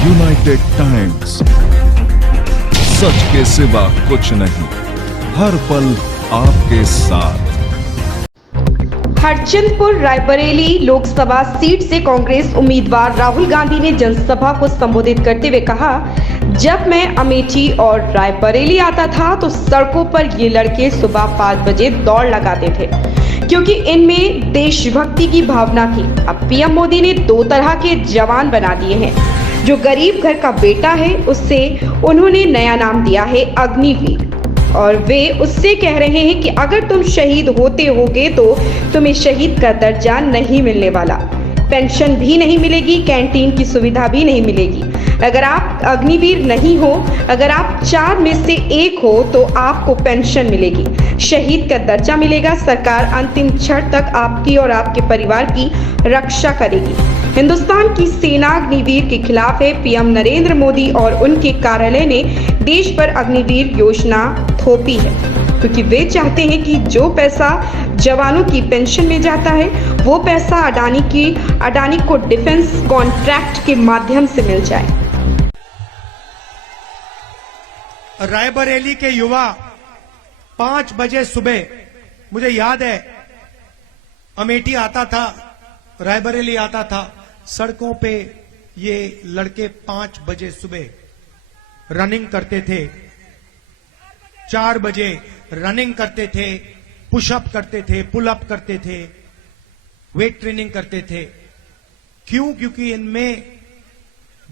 United times, सच के सिवा कुछ नहीं, हर पल आपके साथ। हरचंदपुर रायबरेली लोकसभा सीट से कांग्रेस उम्मीदवार राहुल गांधी ने जनसभा को संबोधित करते हुए कहा, जब मैं अमेठी और रायबरेली आता था तो सड़कों पर ये लड़के सुबह 5 बजे दौड़ लगाते थे क्योंकि इनमें देशभक्ति की भावना थी। अब पीएम मोदी ने 2 तरह के जवान बना दिए हैं। जो गरीब घर का बेटा है उससे उन्होंने नया नाम दिया है अग्निवीर, और वे उससे कह रहे हैं कि अगर तुम शहीद होते होगे तो तुम्हें शहीद का दर्जा नहीं मिलने वाला, पेंशन भी नहीं मिलेगी, कैंटीन की सुविधा भी नहीं मिलेगी। अगर आप अग्निवीर नहीं हो, अगर आप 4 में से 1 हो तो आपको पेंशन मिलेगी, शहीद का दर्जा मिलेगा, सरकार अंतिम क्षण तक आपकी और आपके परिवार की रक्षा करेगी। हिंदुस्तान की सेना अग्निवीर के खिलाफ है। पीएम नरेंद्र मोदी और उनके कार्यालय ने देश पर अग्निवीर योजना थोपी है क्योंकि वे चाहते हैं कि जो पैसा जवानों की पेंशन में जाता है वो पैसा अडानी को डिफेंस कॉन्ट्रैक्ट के माध्यम से मिल जाए। रायबरेली के युवा 5 बजे सुबह, मुझे याद है अमेठी आता था, रायबरेली आता था, सड़कों पे ये लड़के 5 बजे सुबह रनिंग करते थे, 4 बजे रनिंग करते थे, पुशअप करते थे, पुल अप करते थे, वेट ट्रेनिंग करते थे। क्यों? क्योंकि इनमें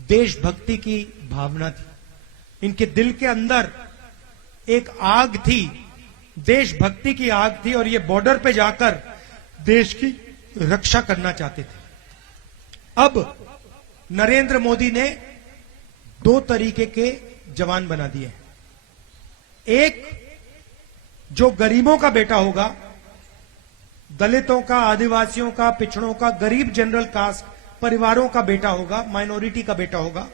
देशभक्ति की भावना थी, इनके दिल के अंदर एक आग थी, देशभक्ति की आग थी, और ये बॉर्डर पे जाकर देश की रक्षा करना चाहते थे। अब नरेंद्र मोदी ने 2 तरीके के जवान बना दिए। एक जो गरीबों का बेटा होगा, दलितों का, आदिवासियों का, पिछड़ों का, गरीब जनरल कास्ट परिवारों का बेटा होगा, माइनॉरिटी का बेटा होगा,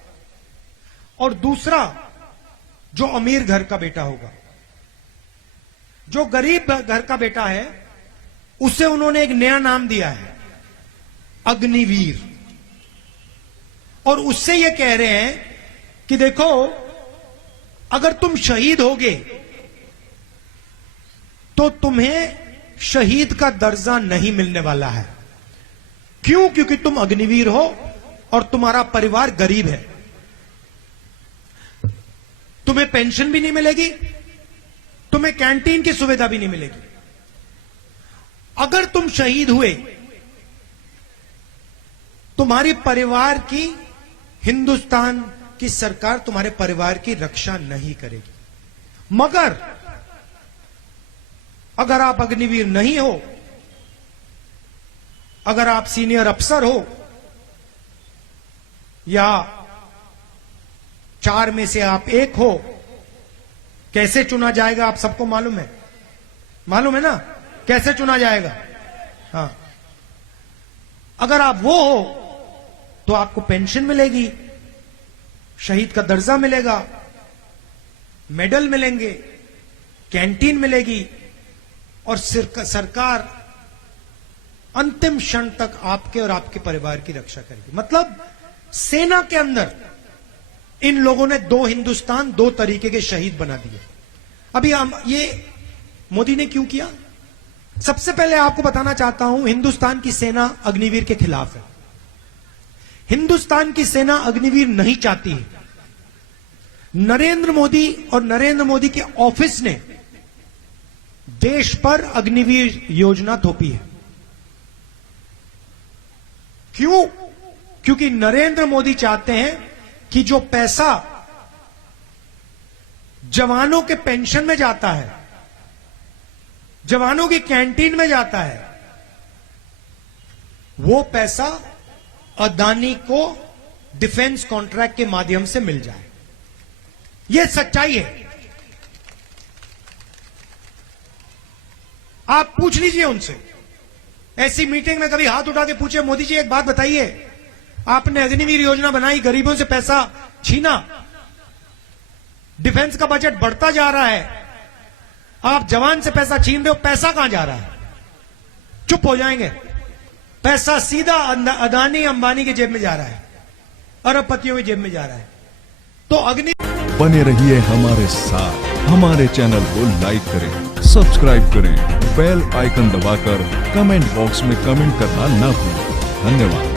और दूसरा जो अमीर घर का बेटा होगा। जो गरीब घर का बेटा है उसे उन्होंने एक नया नाम दिया है, अग्निवीर, और उससे ये कह रहे हैं कि देखो अगर तुम शहीद होगे तो तुम्हें शहीद का दर्जा नहीं मिलने वाला है। क्यों? क्योंकि तुम अग्निवीर हो और तुम्हारा परिवार गरीब है, तुम्हें पेंशन भी नहीं मिलेगी, तुम्हें कैंटीन की सुविधा भी नहीं मिलेगी। अगर तुम शहीद हुए तुम्हारी परिवार की, हिंदुस्तान की सरकार तुम्हारे परिवार की रक्षा नहीं करेगी। मगर अगर आप अग्निवीर नहीं हो, अगर आप सीनियर अफसर हो या 4 में से आप 1 हो, कैसे चुना जाएगा आप सबको मालूम है ना, कैसे चुना जाएगा? हाँ, अगर आप वो हो तो आपको पेंशन मिलेगी, शहीद का दर्जा मिलेगा, मेडल मिलेंगे, कैंटीन मिलेगी, और सरकार अंतिम क्षण तक आपके और आपके परिवार की रक्षा करेगी। मतलब सेना के अंदर इन लोगों ने 2 हिंदुस्तान, 2 तरीके के शहीद बना दिए। अभी हम ये मोदी ने क्यों किया? सबसे पहले आपको बताना चाहता हूं, हिंदुस्तान की सेना अग्निवीर के खिलाफ है। हिंदुस्तान की सेना अग्निवीर नहीं चाहती है। नरेंद्र मोदी और नरेंद्र मोदी के ऑफिस ने देश पर अग्निवीर योजना थोपी है। क्यों? क्योंकि नरेंद्र मोदी चाहते हैं कि जो पैसा जवानों के पेंशन में जाता है, जवानों की कैंटीन में जाता है, वो पैसा अडानी को डिफेंस कॉन्ट्रैक्ट के माध्यम से मिल जाए। यह सच्चाई है। आप पूछ लीजिए उनसे, ऐसी मीटिंग में कभी हाथ उठा के पूछे, मोदी जी एक बात बताइए, आपने अग्निवीर योजना बनाई, गरीबों से पैसा छीना, डिफेंस का बजट बढ़ता जा रहा है, आप जवान से पैसा छीन रहे हो, पैसा कहां जा रहा है? चुप हो जाएंगे। पैसा सीधा अडानी अंबानी की जेब में जा रहा है। अरबपतियों की जेब में जा रहा है। तो अग्नि बने रहिए हमारे साथ, हमारे चैनल को लाइक करें, सब्सक्राइब करें, बेल आइकन दबाकर कमेंट बॉक्स में कमेंट करना ना भूलें। धन्यवाद।